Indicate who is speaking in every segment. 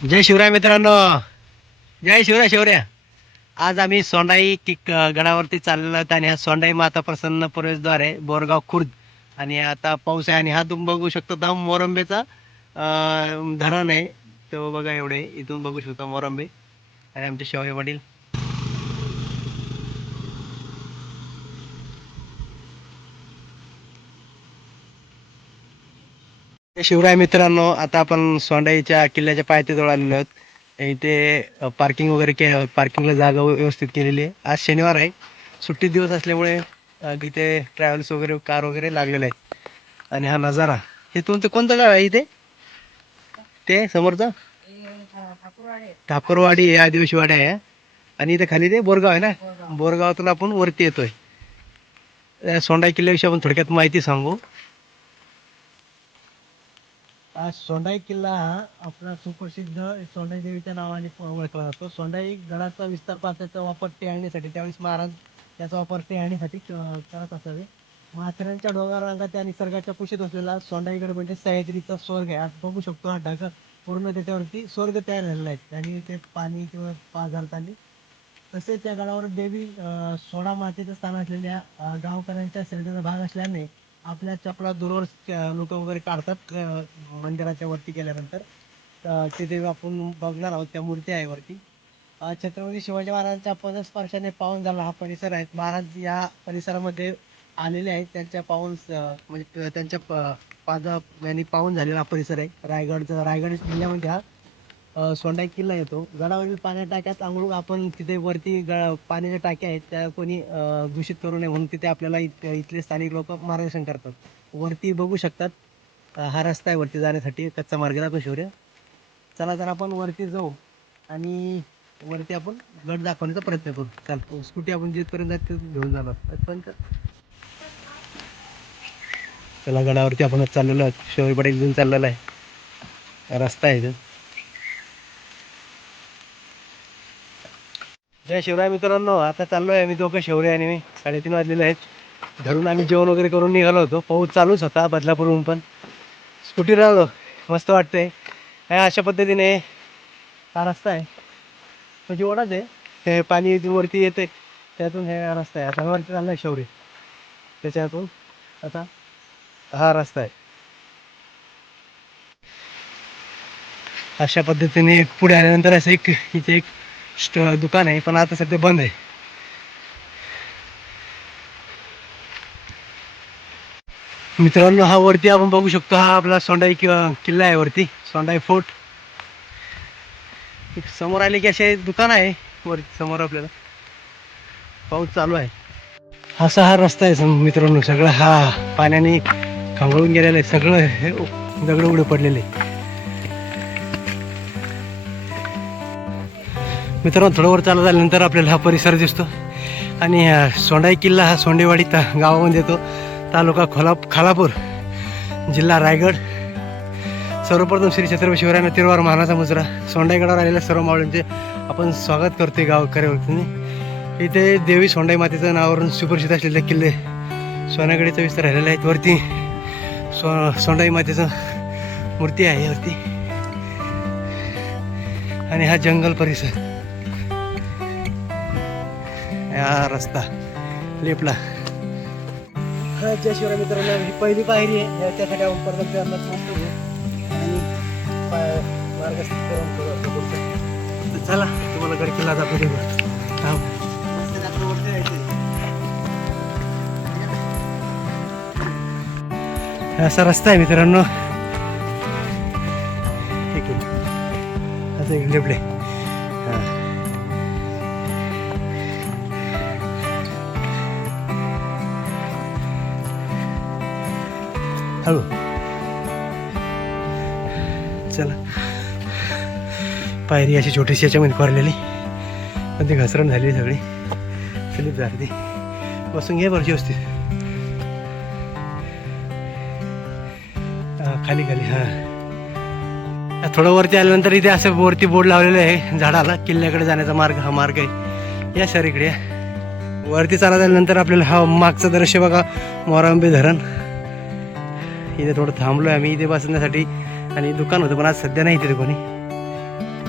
Speaker 1: जय शिवराय मित्रांनो. जय शिवराय शिवऱ्या आज आम्ही सोंडाई किक गडावरती चाललेलो आहोत आणि हा सोंडाई माता प्रसन्न प्रवेशद्वार आहे बोरगाव खुर्द. आणि आता पाऊस आहे आणि हा तुम्ही बघू शकता हा मोरंबेचा धरण आहे. तो बघा एवढे इथून बघू शकता मोरंबे. आणि आमचे शिवाई वडील. शिवराय मित्रांनो आता आपण सोंडाईच्या किल्ल्याच्या पायथ्याजवळ आलेलो आहोत. इथे पार्किंग वगैरे के पार्किंगला जागा व्यवस्थित केलेली आहे. आज शनिवार आहे. सुट्टी दिवस असल्यामुळे इथे ट्रॅव्हल्स वगैरे कार वगैरे लागलेले आहेत. आणि हा नजारा. हे तुमचं कोणतं गाव आहे इथे? ते समोरचं? ठाकूरवाडी हे आदिवासी वाडी आहे आणि इथे खाली ते बोरगाव आहे ना? बोरगावातून आपण वरती येतोय. सोंडाई किल्ल्याविषयी आपण थोडक्यात माहिती सांगू. हा सोंडाई किल्ला हा आपला सुप्रसिद्ध सोंडाई देवीच्या नावाने ओळखला जातो. सोंडाई गडाचा विस्तार पाहण्याचा वापर टेहळणीसाठी त्यावेळेस महाराज त्याचा वापर टेहळणीसाठी क- करत असावे. माथेरानच्या डोंगरांना त्या निसर्गाच्या कुशीत असलेला सोंडाईगड म्हणजे सह्याद्रीचा स्वर्ग आहे. आज बघू शकतो हा ढग पूर्ण त्याच्यावरती स्वर्ग तयार झालेला आहे. आणि ते पाणी किंवा पा घालताना तसेच त्या गडावर देवी सोडा मातेचं स्थान असलेल्या गावकऱ्यांच्या श्रद्धेचा भाग असल्याने आपल्या चपला दूरवर लोक वगैरे काढतात मंदिराच्या वरती गेल्यानंतर. तिथे आपण बघणार आहोत त्या मूर्ती आहे वरती. छत्रपती शिवाजी महाराजांच्या पदस्पर्शाने पावन झाला हा परिसर आहे. महाराज या परिसरामध्ये आलेले आहेत. त्यांच्या पाहून म्हणजे त्यांच्या प- पाद यांनी पाहून झालेला हा परिसर आहे. रायगडचा रायगड जिल्ह्यामध्ये हा अ, सोंडाई किल्ला येतो. गडावरील पाण्याच्या टाक्यात आंघोळ आपण तिथे वरती ग पाण्याच्या टाक्या आहेत त्या कोणी अ, दूषित करू नये म्हणून तिथे आपल्याला इत इथले स्थानिक लोक मार्गदर्शन करतात. वरती बघू शकतात. अ, हा रस्ता आहे वरती जाण्यासाठी कच्चा मार्ग दाखव शौर्य. चला तर आपण वरती जाऊ आणि वरती आपण गड दाखवण्याचा प्रयत्न करू. चाल स्कूटी आपण जिथपर्यंत जात तिथून घेऊन जाणार. पण चला गडावरती आपण चाललेलो आहोत. शौर्य पटेल घेऊन चाललेला आहे. रस्ता आहे इथं. जय शिवराय मित्रांनो आता चाललो आहे आम्ही दोघं शौर्य आणि मी. साडेतीन वाजलेले आहेत. घरून आम्ही जेवण वगैरे करून निघालो होतो. पाऊस चालूच होता बदलापूरहून पण. स्कूटी राहिलो. मस्त वाटतंय. हे अशा पद्धतीने हा रस्ता आहे. म्हणजे ओढाच आहे हे पाणी वरती येते त्यातून हे रस्ता आहे. आता वरती चालला आहे शौर्य. त्याच्यातून आता हा रस्ता आहे. अशा पद्धतीने पुढे आल्यानंतर असं एक इथे एक स्ट दुकान आहे पण आता सध्या बंद आहे. मित्रांनो हा वरती आपण बघू शकतो हा आपला सोंडाई किंवा किल्ला आहे वरती सोंडाई फोर्ट. एक समोर आले की असे दुकान आहे वरती समोर आपल्याला. पाऊस चालू आहे. असा हा रस्ता आहे मित्रांनो सगळं हा पाण्याने खंगळून गेलेलं आहे सगळं हे दगड उघडे पडलेले. मित्रांनो थोडं वर चालत आल्यानंतर आपल्याला हा परिसर दिसतो. आणि सोंडाई किल्ला हा सोंडेवाडी ता गावामध्ये येतो. तालुका खोला खालापूर जिल्हा रायगड. सर्वप्रथम श्री छत्रपती शिवरायांना तिरवार महाराजा मुजरा. सोंडाईगडावर आलेल्या सर्व मावळ्यांचे आपण स्वागत करतोय गावकऱ्यावरती इथे देवी सोंडाई मातेचं नावावरून सुप्रसिद्ध असलेले किल्ले सोनागडीचा विस्तार राहिलेला आहेत. वरती सो सोंडाई मातेचं मूर्ती आहे वरती. आणि हा जंगल परिसर. हा रस्ता. लेपला खरंच जय शिवराय मित्रांनो ही पहिली पायरी आहे. या- त्यासाठी आपण परत आणि पाय- मार्गस्थ करून चला तुम्हाला गड किल्ला दाखवतो असा रस्ता आहे मित्रांनो. ठीक आहे. असं एक हळू. चला. पायरी अशी छोटीशी याच्यामध्ये कोरलेली. पण ती घसरण झाली सगळी. स्लिप झाली. ती बसून घे बरं व्यवस्थित. खाली खाली हां. थोडं वरती आल्यानंतर इथे असं वरती बोर्ड लावलेलं आहे झाडाला. किल्ल्याकडे जाण्याचा मार्ग हा मार्ग आहे. या सर इकडे या. वरती चालत आल्यानंतर आपल्याला हा मागचं दृश्य बघा. मोरांबे धरण. इथे थोडं थांबलो आहे आम्ही इथे बसण्यासाठी. आणि दुकान होतं पण आज सध्या नाही तिथे कोणी.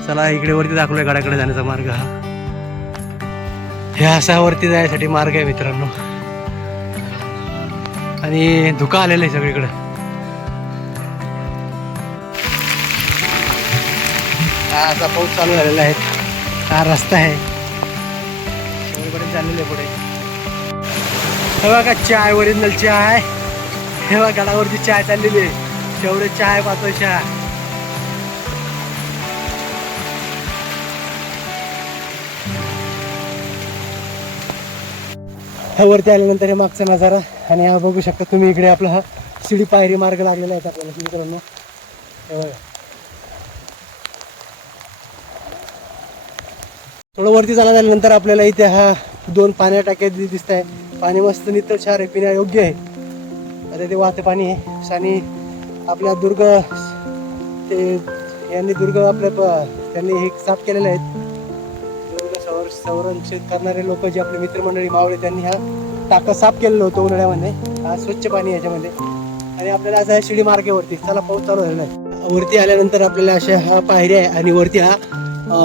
Speaker 1: चला इकडे वरती दाखवलो आहे गाड्याकडे जाण्याचा मार्ग हा. ह्या असा वरती जायसाठी मार्ग आहे मित्रांनो. आणि धुका आलेलं आहे सगळीकडं. हा असा पाऊस चालू झालेला आहे. हा रस्ता आहे. शहरपर्यंत चाललेलं आहे पुढे. हे बघा चाय ओरिजिनल चाय हे बघा गडावरती चाय चाललेली आहे. शेवटे चाय पाहतो चहा हा वरती आल्यानंतर हे मागचा नजारा आणि हा बघू शकता तुम्ही इकडे आपला हा शिडी पायरी मार्ग लागलेला आहे आपल्याला मित्रांनो. थोडं वरती चालत आल्यानंतर आपल्याला इथे हा दोन पाण्या टाक्या दिसत आहे पाणी मस्त नितळ छार आहे पिण्या योग्य आहे. आता ते वाहतं पाणी आहे. आणि आपल्या दुर्ग ते यांनी दुर्ग आपल्या प- त्यांनी हे साफ केलेले आहेत दुर्ग संवर संरक्षित करणारे लोक जे आपले मित्रमंडळी मावळे त्यांनी हा टाकं साफ केलेलं होतं उन्हाळ्यामध्ये. हा स्वच्छ पाणी याच्यामध्ये. आणि आपल्याला असं आहे शिडी मार्गेवरती चला पाऊस चालू झालेला आहे. वरती आल्यानंतर आपल्याला अशा हा पायऱ्या आहे आणि वरती हा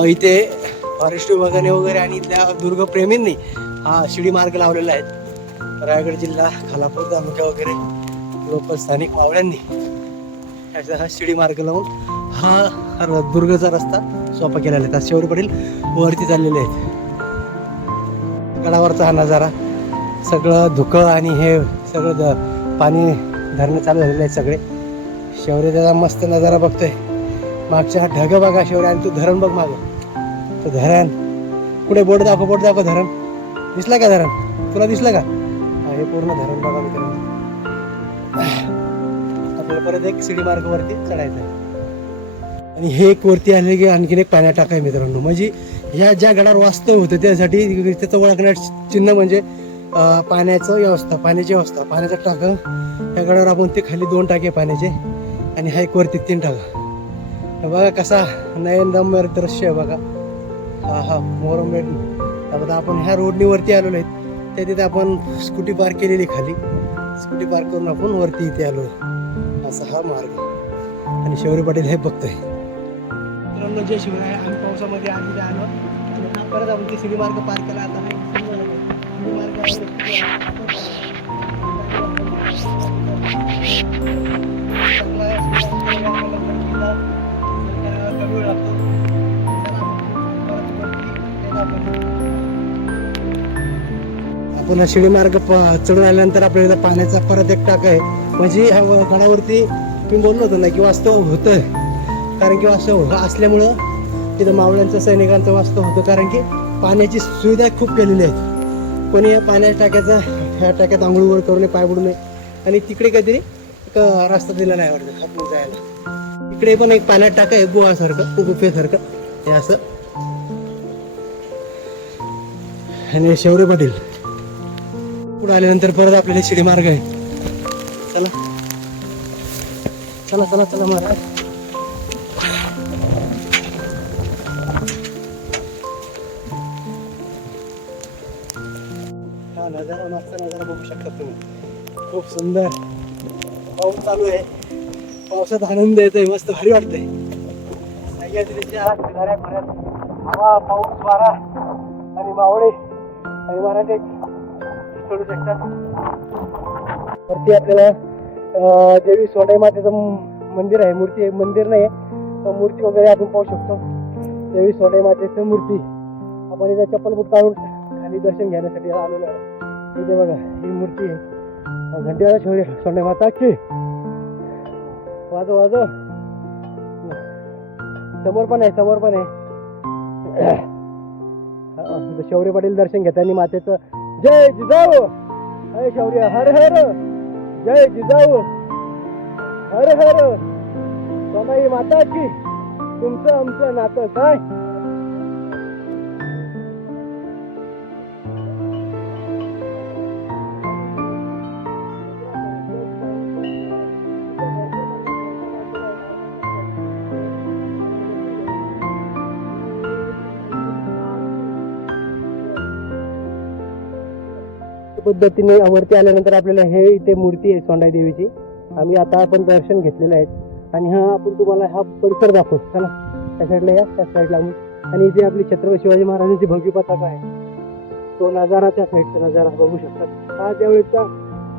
Speaker 1: इथे फॉरेस्ट विभागाने वगैरे आणि त्या दुर्गप्रेमींनी हा शिडी मार्ग लावलेला आहे. रायगड जिल्हा खालापूर तालुका वगैरे. लोक स्थानिक मावळ्यांनी असा हा शिडी मार्ग लावून हा र- दुर्गचा रस्ता सोपा केलेला आहे. त्या शेवटकडील वरती चाललेले आहेत. गडावरचा हा नजारा सगळं धुकं आणि हे सगळं द पाणी धरणं चालू झालेलं आहे सगळे. शेवरे त्याचा मस्त नजारा बघतोय. मागच्या हा ढग बघा शेवरे आणि तू धरण बघ मागं. तो धरण. पुढे बोट दाखव बोट दाखव धरण. दिसला का धरण? तुला दिसलं का? हे पूर्ण धरण बघा मित्रांनो. आपल्याला परत एक सिडी मार्गवरती चढायचं आहे. आणि हे एक वरती आले की आणखीन एक पाण्यात टाकाय मित्रांनो. म्हणजे ह्या ज्या गडावर वास्तव होतं त्यासाठी त्याचं ओळखणार चिन्ह म्हणजे पाण्याचं व्यवस्था पाण्याची व्यवस्था. पाण्याचा टाका. ह्या गडावर आपण ते खाली दोन टाके पाण्याचे आणि हा एक वरती तीन टाका. बघा कसा नयनरम्य दृश्य आहे बघा. हा हा मोरम रेड आपण ह्या रोडनी वरती आलेलो आहेत. त्या तिथे आपण स्कूटी पार्क केलेली खाली. स्कूटी पार्क करून आपण वरती इथे आलो असा हा मार्ग आणि शौर्य पाटील हे बघतोय. मित्रांनो जय शिवराय. आम्ही पावसामध्ये आधी आलो आणि परत आपण ती सिडी मार्ग पार केला. आता मार्ग पुन्हा शिडीमार्ग शिडी मार्ग प- चढून आल्यानंतर आपल्याला पाण्याचा परत एक टाका आहे. म्हणजे ह्या गडावरती मी बोललो होतो ना की वास्तव होतं कारण की वास्तव असल्यामुळं तिथं मावळ्यांचं सैनिकांचं वास्तव होतं. कारण की पाण्याची सुविधा खूप केलेली आहेत. कोणी या पाण्याच्या टाक्याचा ह्या टाक्यात आंघोळीवर करू नये पाय बुडू नये. आणि तिकडे काहीतरी एक रस्ता दिला नाही वाटतं आपण जायला. इकडे पण एक पाण्यात टाका आहे गुहासारखं गुफेसारखं. हे असं. आणि शेवरे पाटील. पुढे आल्यानंतर परत आपल्याला शिडी मार्ग आहे. चला. चला चला चला महाराज. हा नजारा मस्त नजारा बघू शकता तुम्ही. खूप सुंदर. पाऊस चालू आहे. पावसात आनंद येतोय मस्त भारी वाटतंय. सह्याद्रीच्या किनाऱ्यापर्यंत हवा पाऊस वारा आणि मावळे आणि मराठी. सोडू शकतात. वरती आपल्याला देवी सोनाई मातेचं मंदिर आहे मूर्ती आहे मंदिर नाही आहे मूर्ती वगैरे आपण पाहू शकतो. देवी सोनाई मातेचं मूर्ती आपण इथं चप्पल बुट काढून खाली दर्शन घेण्यासाठी आलेलो आहे इथे बघा ही मूर्ती आहे. घंटेवाला शौर्य सोडाई माता की वाजो वाजो समोर पण आहे समोर पण आहे. शौर्य पाटील दर्शन घेताना मातेचं जय जिजाऊ. अरे शौर्य हर हर. जय जिजाऊ. हर हर. समय माता की तुमचं आमचं नातं काय? पद्धतीने वरती आल्यानंतर आपल्याला हे इथे मूर्ती आहे सोंडाई देवीची. आम्ही आता आपण दर्शन घेतलेलं आहे. आणि हा आपण तुम्हाला हा परिसर दाखवू. चला त्या साईडला या त्या साईडला आणि इथे आपली छत्रपती शिवाजी महाराजांची भव्य पताका आहे. तो नजारा त्या साईडचा नजारा बघू शकतात. हा त्यावेळेचा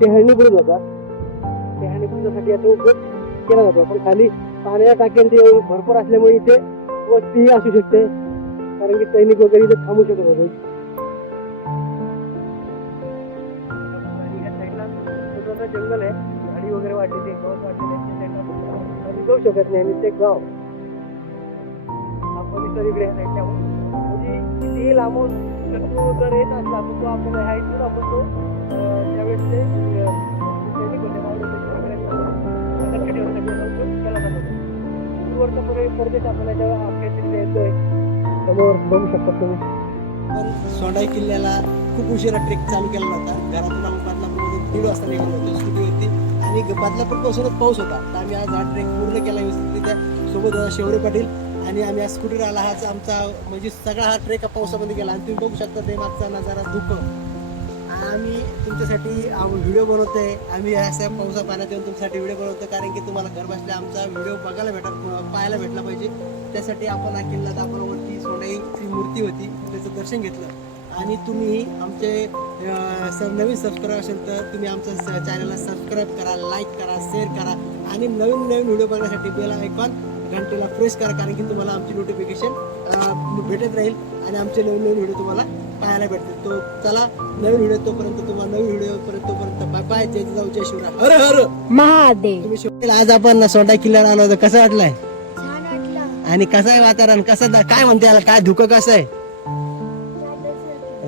Speaker 1: टेहळणी ब्रिज होता. टेहळणी ब्रिजासाठी याचा उपयोग केला जातो. पण खाली पाण्याच्या टाक्यांचे भरपूर असल्यामुळे इथे वस्तीही असू शकते. कारण की सैनिक वगैरे इथे थांबू शकत होते जंगल आहे. झाडी वगैरे वाढलेली गवत आम्ही जाऊ शकत नाही. आणि ते गाव हा परिसर इकडे या म्हणजे कितीही लांबून शत्रू जर येत असला तर तो आपल्याला ह्या इथून आपण तो त्यावेळेस ते सैनिक होते मावळे ठेवण्यासाठी केला परदेश आपल्याला जेव्हा आपल्या तिथे येतोय समोर बघू शकता तुम्ही. पण सोंडाई किल्ल्याला खूप उशिरा ट्रेक चालू केला होता घरातून दीड वाजता निघालो होतो स्कूटीवरती आणि बदलापूर पासूनच पाऊस होता. तर आम्ही आज हा ट्रेक पूर्ण केला व्यवस्थितरित्या सोबत शेवरे पाटील आणि आम्ही आज स्कूटर आला. हाच आमचा म्हणजे सगळा हा ट्रेक पावसामध्ये गेला. आणि तुम्ही बघू शकता ते मागचा नजारा धुकं. आम्ही तुमच्यासाठी व्हिडिओ बनवतोय. आम्ही अशा पावसा पाण्यात येऊन तुमच्यासाठी व्हिडिओ बनवतो कारण की तुम्हाला घर बसल्या आमचा व्हिडिओ बघायला भेटा पाहायला भेटला पाहिजे. त्यासाठी आपण हा किल्ला दाखवल्यावरती सोंडाईची मूर्ती होती. त्याचं दर्शन घेतलं. आणि तुम्ही आमचे नवीन सबस्क्राईब असेल तर तुम्ही आमच्या चॅनलला सबस्क्राईब करा लाईक करा शेअर करा आणि नवीन नवीन व्हिडिओ बघण्यासाठी बेल आयकॉन घंटेला प्रेस करा कारण की तुम्हाला आमची नोटिफिकेशन भेटत राहील आणि आमचे नवीन नवीन व्हिडिओ तुम्हाला पाहायला भेटतील. तो चला नवीन व्हिडिओ तोपर्यंत तुम्हाला नवीन व्हिडिओ पर्यंत तोपर्यंत बाय बाय जय जाऊ जय शिवराय. हर हर.
Speaker 2: महादेव.
Speaker 1: तुम्ही शिवराय आज आपण सोंडा किल्ल्यावर आलो होतो. कसं वाटलंय?
Speaker 2: छान वाटलं.
Speaker 1: आणि कसं आहे वातावरण? कसं काय म्हणते याला? काय धुकं कसं आहे?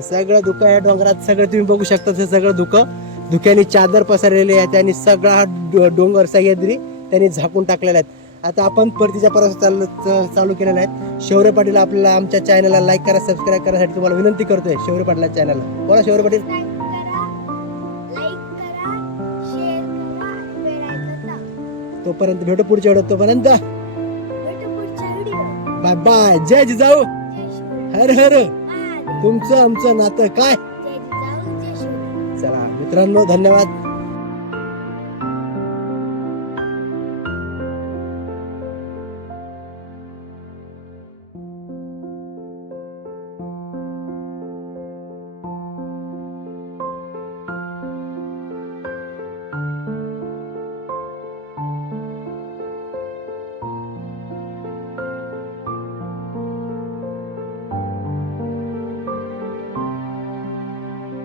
Speaker 1: सगळं धुकं आहे डोंगरात सगळं तुम्ही बघू शकता ते सगळं धुकं धुक्याने चादर पसरलेली आहे त्यांनी सगळा हा डोंगर सह्याद्री त्यांनी झाकून टाकलेला आहे आता आपण परतीच्या प्रवास चालू चालू केलेला आहे शौर्य पाटील आपल्याला आमच्या चॅनलला लाईक करा सबस्क्राईब करण्यासाठी तुम्हाला विनंती करतोय शौर्य पाटील चॅनलला बोला शौर्य पाटील. तोपर्यंत भेटू पुढच्या वेळेत तोपर्यंत. बाय बाय जय जिजाऊ. हर हर. तुमचं आमचं नातं काय? चला मित्रांनो धन्यवाद.